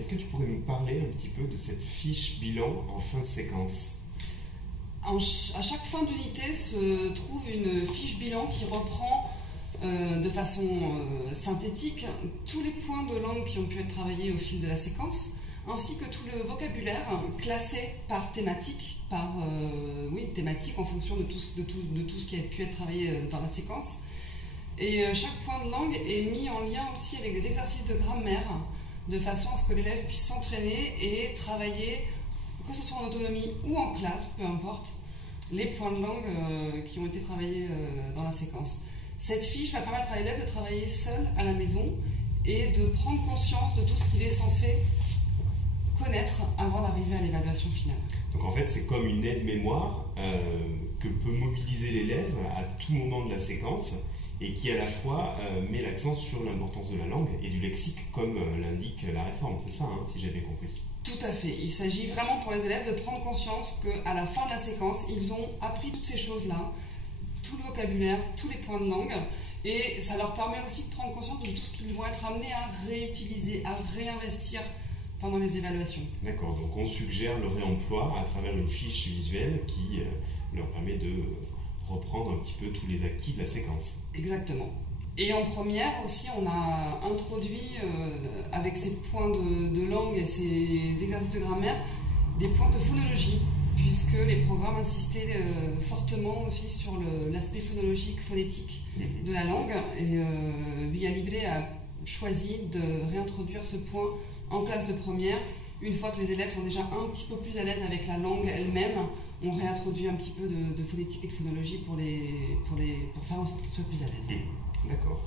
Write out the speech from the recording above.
Est-ce que tu pourrais nous parler un petit peu de cette fiche bilan en fin de séquence? À chaque fin d'unité se trouve une fiche bilan qui reprend de façon synthétique tous les points de langue qui ont pu être travaillés au fil de la séquence, ainsi que tout le vocabulaire classé par thématique, thématique en fonction de tout ce qui a pu être travaillé dans la séquence. Et chaque point de langue est mis en lien aussi avec des exercices de grammaire, de façon à ce que l'élève puisse s'entraîner et travailler, que ce soit en autonomie ou en classe, peu importe, les points de langue qui ont été travaillés dans la séquence. Cette fiche va permettre à l'élève de travailler seul à la maison et de prendre conscience de tout ce qu'il est censé connaître avant d'arriver à l'évaluation finale. Donc en fait, c'est comme une aide-mémoire que peut mobiliser l'élève à tout moment de la séquence et qui à la fois met l'accent sur l'importance de la langue et du lexique comme l'indique la réforme. C'est ça, hein, si j'ai bien compris. Tout à fait. Il s'agit vraiment pour les élèves de prendre conscience qu'à la fin de la séquence, ils ont appris toutes ces choses-là, tout le vocabulaire, tous les points de langue, et ça leur permet aussi de prendre conscience de tout ce qu'ils vont être amenés à réutiliser, à réinvestir pendant les évaluations. D'accord, donc on suggère le réemploi à travers une fiche visuelle qui leur permet de reprendre un petit peu tous les acquis de la séquence. Exactement. Et en première aussi, on a introduit, avec ces points de langue et ces exercices de grammaire, des points de phonologie, puisque les programmes insistaient fortement aussi sur l'aspect phonologique, phonétique de la langue. Et Via Libre a choisi de réintroduire ce point en classe de première. Une fois que les élèves sont déjà un petit peu plus à l'aise avec la langue elle-même, on réintroduit un petit peu de phonétique et de phonologie pour faire en sorte qu'ils soient plus à l'aise. D'accord.